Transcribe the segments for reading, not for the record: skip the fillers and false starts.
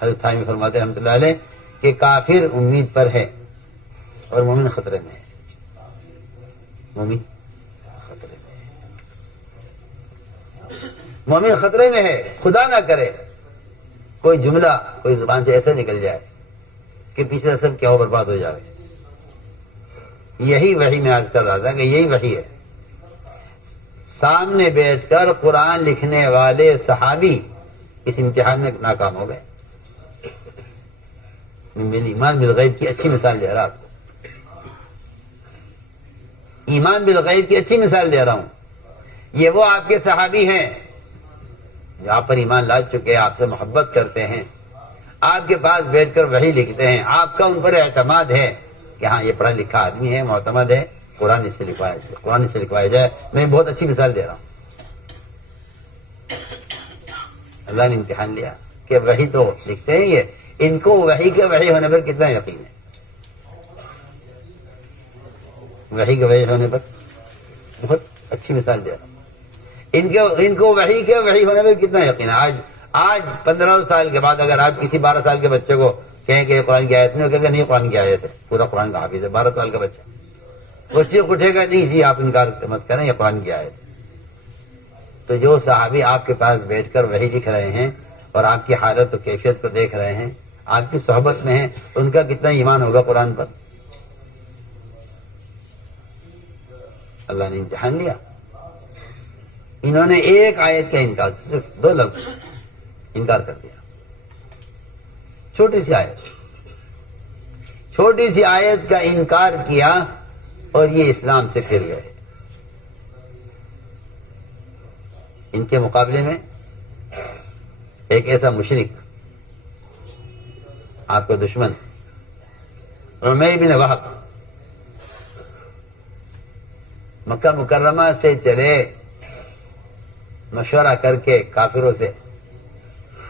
حضرت تھانوی فرماتے ہیں رحمۃ اللہ علیہ کہ کافر امید پر ہے اور مومن خطرے میں ہے. مومن خطرے میں ہے. مومن خطرے میں ہے. خدا نہ کرے کوئی جملہ کوئی زبان سے ایسا نکل جائے کہ پچھلا سب کیا ہو برباد ہو جائے. یہی وحی میں آج کا دادا کہ یہی وحی ہے. سامنے بیٹھ کر قرآن لکھنے والے صحابی اس امتحان میں ناکام ہو گئے. میں ایمان بالغیب کی اچھی مثال دے رہا آپ کو. ایمان بالغیب کی اچھی مثال دے رہا ہوں. یہ وہ آپ کے صحابی ہیں جو آپ پر ایمان لا چکے، آپ سے محبت کرتے ہیں، آپ کے پاس بیٹھ کر وحی لکھتے ہیں، آپ کا ان پر اعتماد ہے کہ ہاں یہ پڑھا لکھا آدمی ہے، معتمد ہے، قرآن اس سے لکھوایا جائے. میں بہت اچھی مثال دے رہا ہوں. اللہ نے امتحان لیا کہ وحی تو لکھتے ہیں یہ، ان کو وحی کے وحی ہونے پر کتنا یقین ہے. وحی کے وحی ہونے پر بہت اچھی مثال دے رہا ہوں. ان کو وحی کے وحی ہونے پر کتنا یقین ہے. آج 15 سال کے بعد اگر آپ کسی 12 سال کے بچے کو کہیں کہ یہ قرآن کی آیت نہیں، وہ کہے گا نہیں قرآن کی آیت ہے، پورا قرآن کا حافظ ہے. 12 سال کا بچہ وہ چیخ اٹھے گا نہیں جی آپ انکار مت کریں، یہ قرآن کی آیت ہے. تو جو صحابی آپ کے پاس بیٹھ کر وحی لکھ رہے ہیں اور آپ کی حالت و کیفیت کو دیکھ رہے ہیں، آپ کی صحبت میں ہیں، ان کا کتنا ایمان ہوگا قرآن پر. اللہ نے امتحان لیا. انہوں نے ایک آیت کا انکار، صرف 2 لفظ انکار کر دیا. چھوٹی سی آیت کا انکار کیا اور یہ اسلام سے پھر گئے. ان کے مقابلے میں ایک ایسا مشرک، آپ کا دشمن عمیر بن وہب، مکہ مکرمہ سے چلے مشورہ کر کے کافروں سے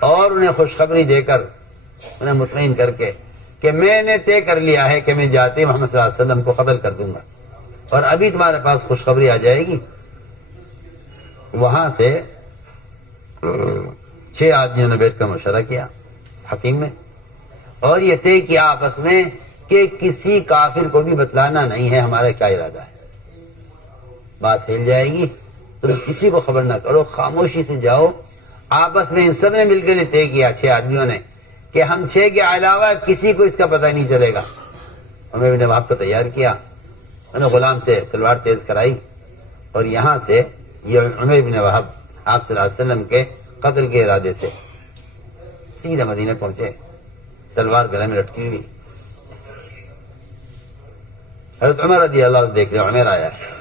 اور انہیں خوشخبری دے کر انہیں مطمئن کر کے کہ میں نے طے کر لیا ہے کہ میں جاتے محمد صلی اللہ علیہ وسلم کو قتل کر دوں گا اور ابھی تمہارے پاس خوشخبری آ جائے گی. وہاں سے 6 آدمیوں نے بیٹھ کر مشورہ کیا حکیم میں اور یہ طے کیا آپس میں کہ کسی کافر کو بھی بتلانا نہیں ہے ہمارا کیا ارادہ ہے. بات پھیل جائے گی، تم کسی کو خبر نہ کرو، خاموشی سے جاؤ. آپس میں ان سب نے مل کر طے کیا 6 آدمیوں نے کہ ہم 6 کے علاوہ کسی کو اس کا پتہ نہیں چلے گا. عمر بن وہب کو تیار کیا، انہوں نے غلام سے تلوار تیز کرائی اور یہاں سے یہ عمر بن وہب آپ صلی اللہ علیہ وسلم کے قتل کے ارادے سے سیدھا مدینہ پہنچے، تلوار گلے میں لٹکی ہوئی. حضرت عمر رضی اللہ عنہ دیکھ رہے عمر آیا ہے.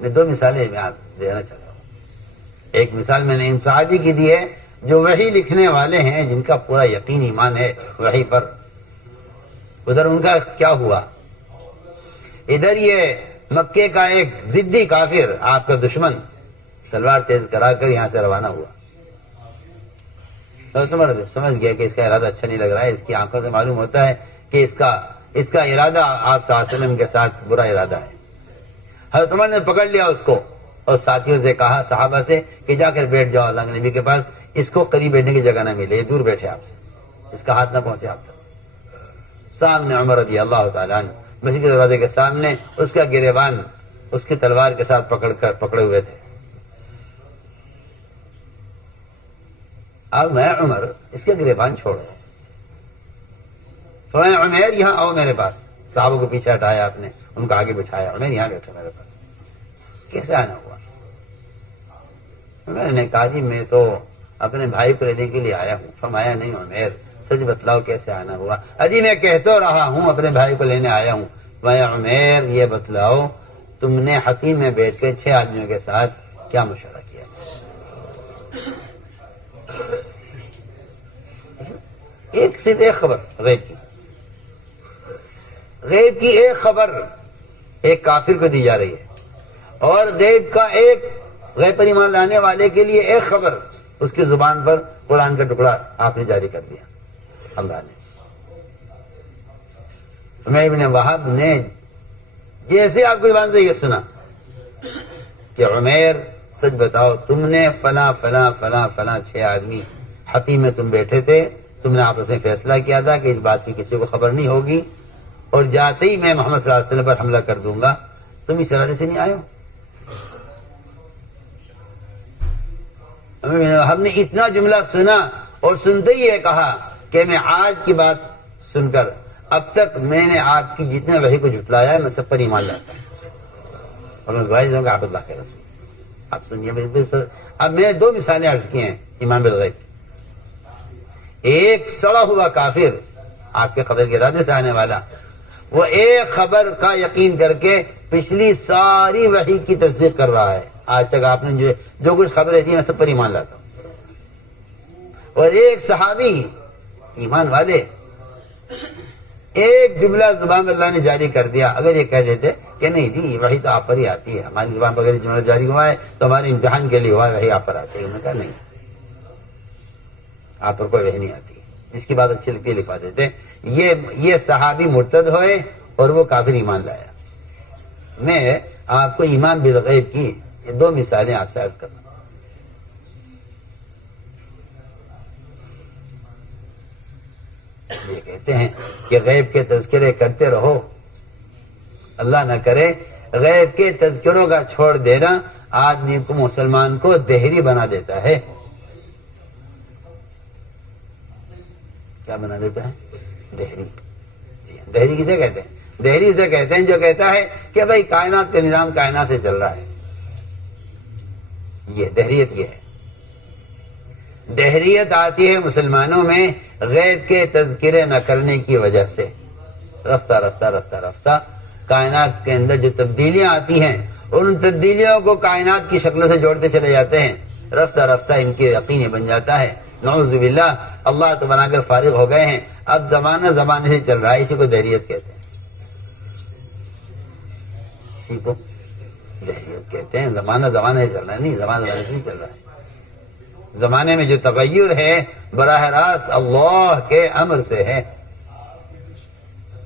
میں 2 مثالیں میں آپ دینا چاہتا ہوں. ایک مثال میں نے ان صحابی کی دی ہے جو وحی لکھنے والے ہیں، جن کا پورا یقین ایمان ہے وحی پر. ادھر ان کا کیا ہوا. ادھر یہ مکے کا ایک ضدی کافر، آپ کا دشمن، تلوار تیز کرا کر یہاں سے روانہ ہوا. تو تمہارا سمجھ گیا کہ اس کا ارادہ اچھا نہیں لگ رہا ہے. اس کی آنکھوں سے معلوم ہوتا ہے کہ اس کا ارادہ آپ صلی اللہ علیہ وسلم کے ساتھ برا ارادہ ہے. حضرت عمر نے پکڑ لیا اس کو اور ساتھیوں سے کہا، صحابہ سے، کہ جا کر بیٹھ جاؤ اللہ کے نبی کے پاس. اس کو قریب بیٹھنے کی جگہ نہ ملے، یہ دور بیٹھے آپ سے، اس کا ہاتھ نہ پہنچے آپ تک. سامنے عمر رضی اللہ تعالیٰ عنہ مسجد کے دروازے کے سامنے اس کا گریبان اس کی تلوار کے ساتھ پکڑے ہوئے تھے. اب میں عمر اس کے گریبان چھوڑو. فرمایا عمر یہاں آؤ میرے پاس. صحابوں کو پیچھے ہٹایا آپ نے، ان کو آگے بٹھایا. عمر یہاں بیٹھو میرے پاس. کیسے آنا ہوا؟ میں نے کہا جی میں تو اپنے بھائی کو لینے کے لیے آیا ہوں. فرمایا نہیں عمر سچ بتلاؤ کیسے آنا ہوا. اجی میں کہہ تو رہا ہوں اپنے بھائی کو لینے آیا ہوں. فرمایا عمر یہ بتلاؤ تم نے حکیم میں بیٹھ کے 6 آدمیوں کے ساتھ کیا مشورہ کیا؟ صرف ایک خبر غیب کی ایک خبر ایک کافر کو دی جا رہی ہے اور غیب پر ایمان لانے والے کے لیے ایک خبر اس کی زبان پر قرآن کا ٹکڑا آپ نے جاری کر دیا. اللہ نے عمر بن وہب نے جیسے آپ کی زبان سے یہ سنا کہ عمیر سچ بتاؤ تم نے فلاں فلاں فلاں فلاں 6 آدمی حتیم میں تم بیٹھے تھے، تم نے آپس میں فیصلہ کیا تھا کہ اس بات کی کسی کو خبر نہیں ہوگی اور جاتے ہی میں محمد صلی اللہ علیہ وسلم پر حملہ کر دوں گا، تم اس ارادے سے نہیں آئے ہو؟ ہم نے اتنا جملہ سنا اور سنتے ہی یہ کہا کہ میں آج کی بات سن کر اب تک میں نے آپ کی جتنے وحی کو جھٹلایا ہے میں سب پر ایمان لاتا ہوں اور میں گواہی دوں گا آپ اللہ کے رسول۔ آپ سنیے، اب میں نے 2 مثالیں عرض کی ہیں ایمان بالغیب کی۔ ایک سڑا ہوا کافر آپ کے قدر کے ارادے سے آنے والا، وہ ایک خبر کا یقین کر کے پچھلی ساری وحی کی تصدیق کر رہا ہے، آج تک آپ نے جو کچھ خبریں تھیں میں سب پر ایمان لاتا ہوں۔ اور ایک صحابی ایمان والے ایک جملہ زبان میں اللہ نے جاری کر دیا، اگر یہ کہہ دیتے کہ نہیں جی یہ وحی تو آپ پر ہی آتی ہے، ہماری زبان پر اگر یہ جملہ جاری ہوا ہے تو ہمارے امتحان کے لیے ہوا ہے، وحی آپ پر آتی ہے، انہوں نے کہا نہیں آپ پر کوئی وحی نہیں آتی، جس کی بات اچھی لگتی ہے لکھوا دیتے۔ یہ صحابی مرتد ہوئے اور وہ کافر ایمان لایا۔ میں آپ کو ایمان بالغیب کی یہ 2 مثالیں آپ سے عرض کرتا ہوں۔ یہ کہتے ہیں کہ غیب کے تذکرے کرتے رہو، اللہ نہ کرے غیب کے تذکروں کا چھوڑ دینا آدمی کو، مسلمان کو دہری بنا دیتا ہے۔ کیا بنا دیتا ہے؟ دہری۔ جی دہری کسے کہتے ہیں؟ دہری اسے کہتے ہیں جو کہتا ہے کہ بھائی کائنات کا نظام کائنات سے چل رہا ہے، یہ دہریت یہ ہے۔ دہریت آتی ہے مسلمانوں میں غیب کے تذکرے نہ کرنے کی وجہ سے۔ رفتہ رفتہ رفتہ رفتہ کائنات کے اندر جو تبدیلیاں آتی ہیں ان تبدیلیوں کو کائنات کی شکلوں سے جوڑتے چلے جاتے ہیں، رفتہ رفتہ ان کے یقین بن جاتا ہے۔ نعوذ باللہ، اللہ تو بنا کر فارغ ہو گئے ہیں، اب زمانہ زمانے سے چل رہا ہے، اسی کو دہریت کہتے ہیں، اسی کو دہریت کہتے ہیں۔ زمانہ زمانے سے چل رہا ہے، نہیں زمانہ زمانے سے نہیں چل رہا ہے۔ زمانے میں جو تغیر ہے براہ راست اللہ کے امر سے ہے،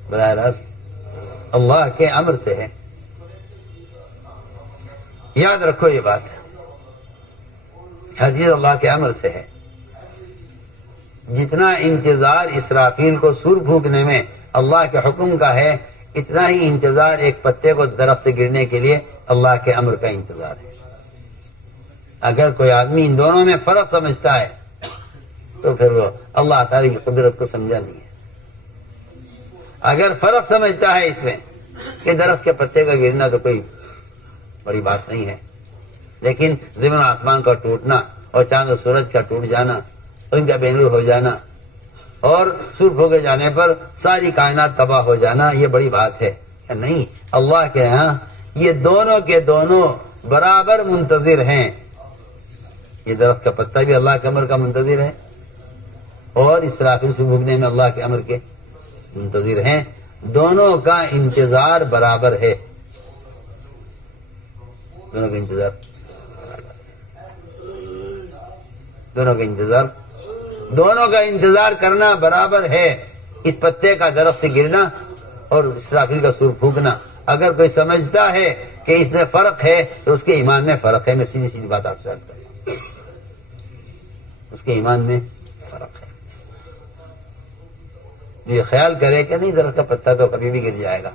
براہ راست اللہ کے امر سے ہے، یاد رکھو یہ بات، حدیث اللہ کے امر سے ہے۔ جتنا انتظار اسرافیل کو سور پھونکنے میں اللہ کے حکم کا ہے، اتنا ہی انتظار ایک پتے کو درخت سے گرنے کے لیے اللہ کے امر کا انتظار ہے۔ اگر کوئی آدمی ان دونوں میں فرق سمجھتا ہے تو پھر وہ اللہ تعالی کی قدرت کو سمجھا نہیں ہے۔ اگر فرق سمجھتا ہے اس میں کہ درخت کے پتے کا گرنا تو کوئی بڑی بات نہیں ہے، لیکن زمین و آسمان کا ٹوٹنا اور چاند و سورج کا ٹوٹ جانا، ان کا بے نور ہو جانا اور سور پھونکے جانے پر ساری کائنات تباہ ہو جانا، یہ بڑی بات ہے نہیں؟ اللہ کے ہاں یہ دونوں کے دونوں برابر منتظر ہیں۔ یہ درخت کا پتا بھی اللہ کے امر کا منتظر ہے اور اسرافیل سے بھونکنے میں اللہ کے امر کے منتظر ہیں، دونوں کا انتظار برابر ہے، دونوں کا انتظار دونوں کا انتظار کرنا برابر ہے، اس پتے کا درخت سے گرنا اور اسرافیل کا سور پھونکنا۔ اگر کوئی سمجھتا ہے کہ اس میں فرق ہے تو اس کے ایمان میں فرق ہے، میں سیدھی سیدھی بات آپ سے عرض کرتا ہوں، اس کے ایمان میں فرق ہے۔ یہ خیال کرے کہ نہیں درخت کا پتا تو کبھی بھی گر جائے گا،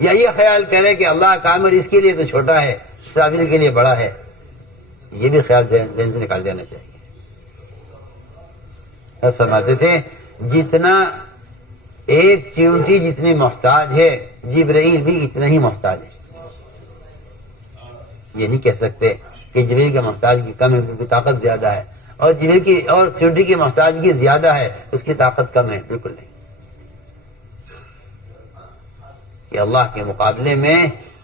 یا یہ خیال کرے کہ اللہ کا امر اس کے لیے تو چھوٹا ہے اسرافیل کے لیے بڑا ہے، یہ بھی خیال ذہن سے نکال دینا چاہیے۔ فرماتے تھے جتنا ایک چیونٹی جتنی محتاج ہے جبرائیل بھی اتنا ہی محتاج ہے۔ یہ نہیں کہہ سکتے کہ جبرائیل کا محتاج کی کم ہے، اس کی طاقت زیادہ ہے، اور جبرائیل کی اور چیونٹی کی محتاجگی زیادہ ہے، اس کی طاقت کم ہے، بالکل نہیں۔ کہ اللہ کے مقابلے میں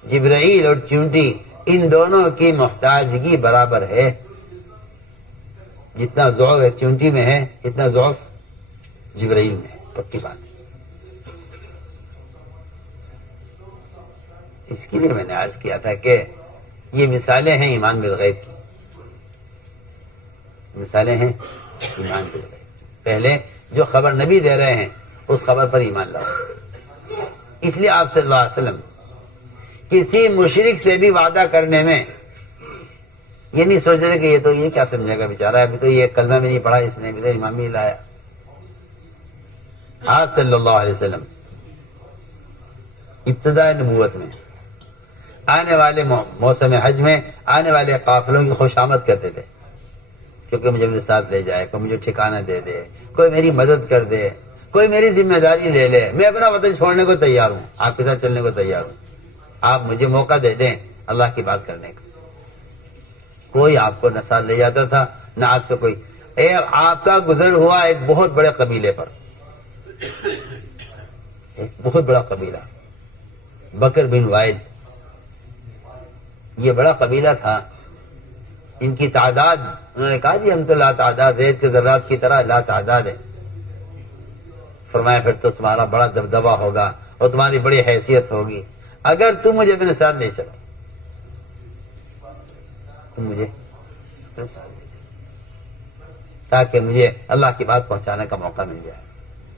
جبرائیل اور چیونٹی ان دونوں کی محتاجگی برابر ہے۔ جتنا ضعف ایک چیونٹی میں ہے اتنا ضعف جبرائیل میں ہے، پکی بات ہے۔ اس کے لیے میں نے عرض کیا تھا کہ یہ مثالیں ہیں ایمان بالغیب کی، مثالیں ہیں ایمان بالغیب۔ پہلے جو خبر نبی دے رہے ہیں اس خبر پر ایمان لاؤ۔ اس لیے آپ صلی اللہ علیہ وسلم کسی مشرک سے بھی وعدہ کرنے میں یہ نہیں سوچ رہے کہ یہ تو یہ کیا سمجھے گا بیچارہ، ابھی تو یہ کلمہ بھی نہیں پڑھا اس نے، ابھی تو امام بھی لایا۔ آپ صلی اللہ علیہ وسلم ابتداء نبوت میں آنے والے موسم حج میں آنے والے قافلوں کی خوش آمد کرتے تھے، کیونکہ مجھے میرے ساتھ لے جائے، کوئی مجھے ٹھکانہ دے دے، کوئی میری مدد کر دے، کوئی میری ذمہ داری لے لے، میں اپنا وطن چھوڑنے کو تیار ہوں، آپ کے ساتھ چلنے کو تیار ہوں، آپ مجھے موقع دے دیں اللہ کی بات کرنے کا۔ کوئی آپ کو نہ ساتھ لے جاتا تھا نہ آپ سے کوئی۔ آپ کا گزر ہوا ایک بہت بڑے قبیلے پر، ایک بہت بڑا قبیلہ بکر بن وائل، یہ بڑا قبیلہ تھا، ان کی تعداد، انہوں نے کہا جی ہم تو لا تعداد، ریت کے ذرات کی طرح لا تعداد ہے۔ فرمایا پھر تو تمہارا بڑا دبدبہ ہوگا اور تمہاری بڑی حیثیت ہوگی اگر تم مجھے اپنے ساتھ لے چلو، تم مجھے اپنے ساتھ لے چلو تاکہ مجھے اللہ کی بات پہنچانے کا موقع مل جائے۔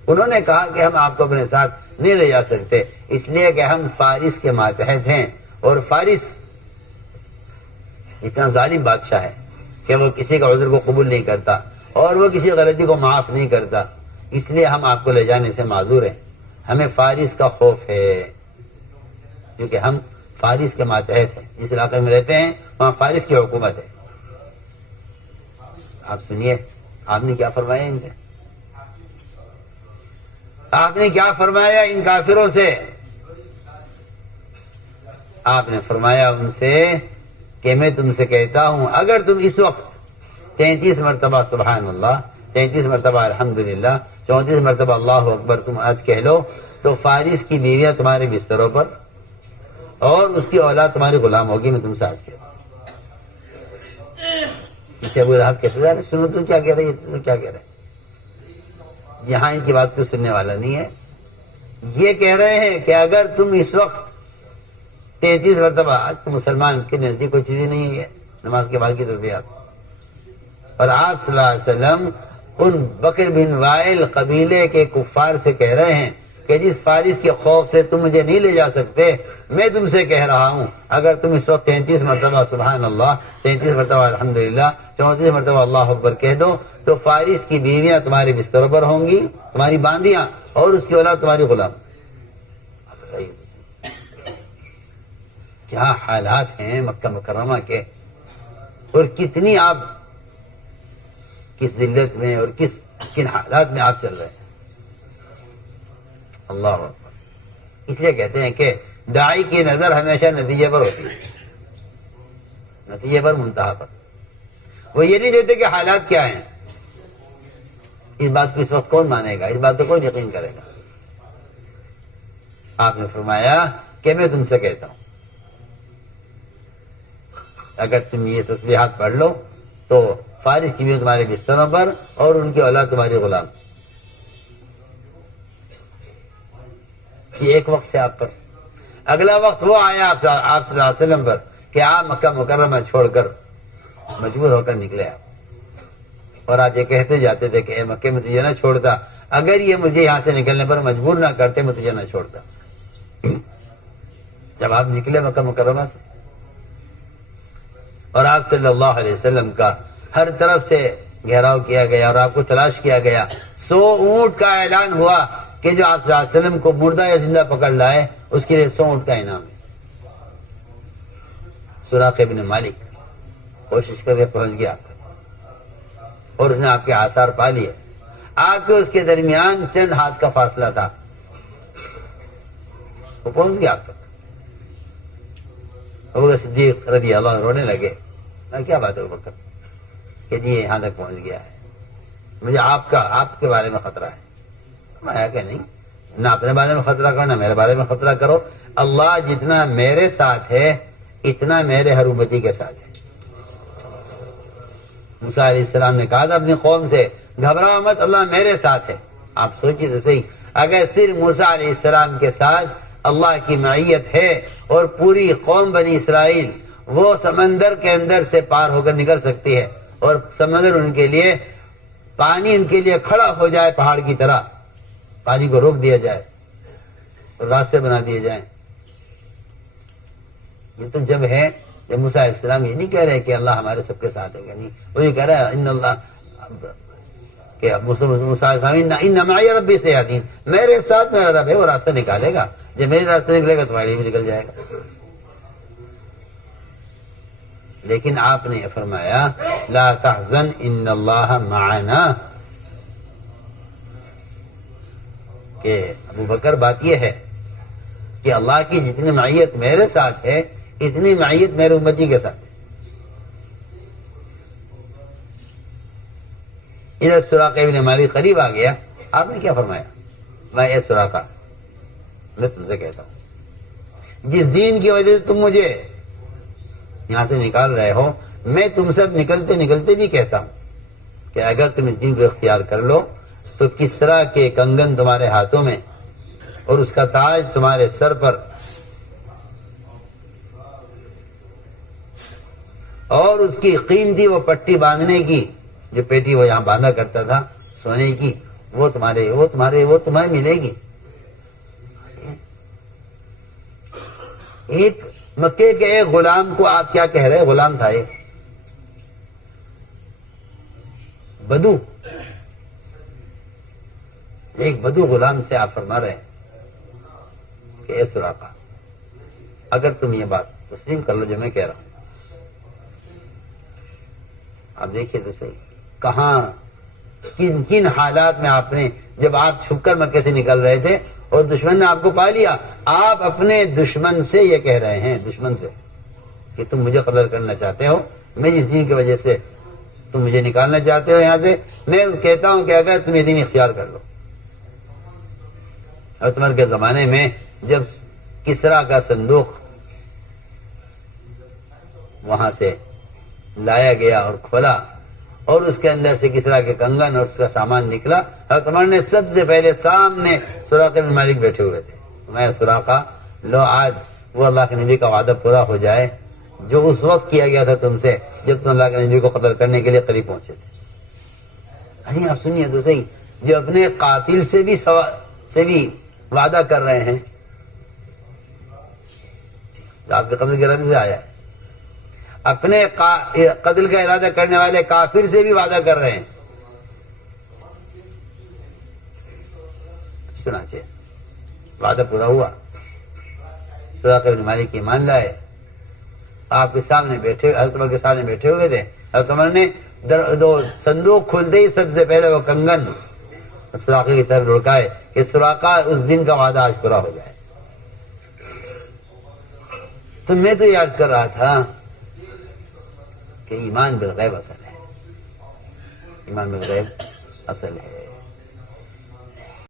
انہوں نے کہا کہ ہم آپ کو اپنے ساتھ نہیں لے جا سکتے، اس لیے کہ ہم فارس کے ماتحت ہیں، اور فارس اتنا ظالم بادشاہ ہے کہ وہ کسی کا عذر کو قبول نہیں کرتا اور وہ کسی غلطی کو معاف نہیں کرتا، اس لیے ہم آپ کو لے جانے سے معذور ہیں، ہمیں فارس کا خوف ہے، کیونکہ ہم فارس کے ماتحت ہیں، جس علاقے میں رہتے ہیں وہاں فارس کی حکومت ہے۔ آپ سنیے آپ نے کیا فرمایا ان سے، آپ نے کیا فرمایا ان کافروں سے؟ آپ نے فرمایا ان سے کہ میں تم سے کہتا ہوں اگر تم اس وقت 33 مرتبہ سبحان اللہ، 33 مرتبہ الحمدللہ، 34 مرتبہ اللہ اکبر تم آج کہہ لو تو فارس کی بیویاں تمہارے بستروں پر اور اس کی اولاد تمہاری غلام ہوگی، میں تم سے آج کہہ رہا ہوں۔ اسے ابو لہب کہتے تھے سنو تو کیا کہہ رہے ہیں، سنو کیا کہہ رہے ہیں، یہاں ان کی بات کو سننے والا نہیں ہے۔ یہ کہہ رہے ہیں کہ اگر تم اس وقت 33 مرتبہ، آج تو مسلمان کے نزدیک کوئی چیز نہیں ہے نماز کے بعد کی تسبیحات، اور آپ صلی اللہ علیہ وسلم ان بکر بن وائل قبیلے کے کفار سے کہہ رہے ہیں کہ جس فارس کے خوف سے تم مجھے نہیں لے جا سکتے، میں تم سے کہہ رہا ہوں اگر تم اس وقت 33 مرتبہ سبحان اللہ، 33 مرتبہ الحمدللہ، 34 مرتبہ اللہ اکبر کہہ دو تو فارس کی بیویاں تمہارے بستروں پر ہوں گی، تمہاری باندیاں، اور اس کی اولاد تمہاری غلام۔ کیا حالات ہیں مکہ مکرمہ کے، اور کتنی آپ کس ذلت میں اور کن حالات میں آپ چل رہے ہیں۔ اللہ اکبر۔ اس لیے کہتے ہیں کہ داعی کی نظر ہمیشہ نتیجے پر ہوتی ہے، نتیجے پر، منتہا پر۔ وہ یہ نہیں دیتے کہ حالات کیا ہیں، اس بات کو اس وقت کون مانے گا، اس بات کو کون یقین کرے گا۔ آپ نے فرمایا کہ میں تم سے کہتا ہوں اگر تم یہ تسبیحات پڑھ لو تو فارس کی بھی تمہارے بستروں پر اور ان کی اولاد تمہاری غلام۔ یہ ایک وقت ہے آپ پر۔ اگلا وقت وہ آیا آپ صلی اللہ علیہ وسلم پر کہ آپ مکہ مکرمہ چھوڑ کر مجبور ہو کر نکلے آپ، اور آپ یہ کہتے جاتے تھے کہ اے مکے میں تجھے نہ چھوڑتا، اگر یہ مجھے یہاں سے نکلنے پر مجبور نہ کرتے میں تجھے نہ چھوڑتا۔ جب آپ نکلے مکہ مکرمہ سے اور آپ صلی اللہ علیہ وسلم کا ہر طرف سے گھیراؤ کیا گیا اور آپ کو تلاش کیا گیا، 100 اونٹ کا اعلان ہوا کہ جو آپ صلی اللہ علیہ وسلم کو مردہ یا زندہ پکڑ لائے اس کے لیے 100 اونٹ کا انعام ہے۔ سراقہ بن مالک کوشش کر کے پہنچ گیا آپ تک اور اس نے آپ کے آثار پا لیے، آپ کے اس کے درمیان چند ہاتھ کا فاصلہ تھا، وہ پہنچ گیا آپ تک۔ ابوبکر صدیق رضی اللہ عنہ رونے لگے، کیا بات ہے ابوبکر کہ جی یہاں تک پہنچ گیا ہے، مجھے آپ کے بارے میں خطرہ ہے۔ میں کہ نہیں، نہ اپنے بارے میں خطرہ کرو نہ میرے بارے میں خطرہ کرو، اللہ جتنا میرے ساتھ ہے اتنا میرے ہر امتی کے ساتھ ہے۔ موسیٰ علیہ السلام نے کہا تھا اپنی قوم سے گھبراؤ مت، اللہ میرے ساتھ ہے۔ آپ سوچیے تو صحیح، اگر صرف موسیٰ علیہ السلام کے ساتھ اللہ کی معیت ہے اور پوری قوم بنی اسرائیل وہ سمندر کے اندر سے پار ہو کر نکل سکتی ہے اور سمندر ان کے لیے، پانی ان کے لیے کھڑا ہو جائے پہاڑ کی طرح، پانی کو روک دیا جائے اور راستے بنا دیے جائیں، یہ تو جب یہ موسیٰ علیہ السلام یہ نہیں کہہ رہے کہ اللہ ہمارے سب کے ساتھ ہے، نہیں، وہ یہ کہہ رہا ہے ان اللہ کہ موسیٰ علیہ السلام ان معی ربی سیہدین، میرے ساتھ میرا رب ہے، وہ راستہ نکالے گا، جب میرے راستہ نکلے گا تمہارے لیے بھی نکل جائے گا۔ لیکن آپ نے فرمایا لا تحزن ان اللہ معنا، کہ ابو بکر بات یہ ہے کہ اللہ کی جتنی معیت میرے ساتھ ہے اتنی معیت میرے امتی کے ساتھ ہے۔ ادھر سراقہ ابن مالک قریب آ گیا، آپ نے کیا فرمایا؟ میں اے سراقہ، میں تم سے کہتا ہوں جس دین کی وجہ سے تم مجھے یہاں سے نکال رہے ہو، میں تم سے نکلتے نکلتے نہیں کہتا ہوں کہ اگر تم اس دین کو اختیار کر لو تو کسرا کے کنگن تمہارے ہاتھوں میں اور اس کا تاج تمہارے سر پر، اور اس کی قیمتی وہ پٹی باندھنے کی جو پیٹی وہ یہاں باندھا کرتا تھا سونے کی، وہ تمہیں ملے گی۔ ایک مکے کے ایک غلام کو آپ کیا کہہ رہے؟ غلام تھا ایک بدو، ایک بدو غلام سے آپ فرما رہے ہیں کہ اے سراقہ، اگر تم یہ بات تسلیم کر لو جو میں کہہ رہا ہوں، آپ دیکھیے تو صحیح کہاں کن کن حالات میں آپ نے، جب آپ چھپ کر مکے سے نکل رہے تھے اور دشمن نے آپ کو پا لیا، آپ اپنے دشمن سے یہ کہہ رہے ہیں، دشمن سے، کہ تم مجھے قتل کرنا چاہتے ہو، میں جس دین کی وجہ سے تم مجھے نکالنا چاہتے ہو یہاں سے، میں کہتا ہوں کہ اگر تم یہ دین اختیار کر لو۔ عثمان کے زمانے میں جب کسرا کا صندوق وہاں سے لایا گیا اور کھولا اور اس کے اندر سے کسرا کے کنگن اور اس کا سامان نکلا، حضرت عمر نے سب سے پہلے سامنے سراقہ بن مالک بیٹھے ہوئے تھے، میں سراقہ لو آج وہ اللہ کے نبی کا وعدہ پورا ہو جائے جو اس وقت کیا گیا تھا تم سے جب تم اللہ کے نبی کو قتل کرنے کے لیے قریب پہنچے تھے۔ نہیں آپ سنیے تو صحیح، جو اپنے قاتل سے بھی وعدہ کر رہے ہیں، آپ کے قتل کے ارادے سے آیا ہے، اپنے قتل کا ارادہ کرنے والے کافر سے بھی وعدہ کر رہے ہیں، چنانچہ وعدہ پورا ہوا، سراقہ بن مالک ایمان لائے، آپ کے سامنے بیٹھے، حضرت عمر کے سامنے بیٹھے ہوئے تھے، حضرت عمر نے صندوق کھلتے ہی سب سے پہلے وہ کنگن سراقہ کی طرف لڑکائے کہ سراقہ اس دن کا وعدہ آج پورا ہو جائے۔ تو میں تو یہ عرض کر رہا تھا کہ ایمان بالغیب اصل ہے، ایمان بالغیب اصل ہے۔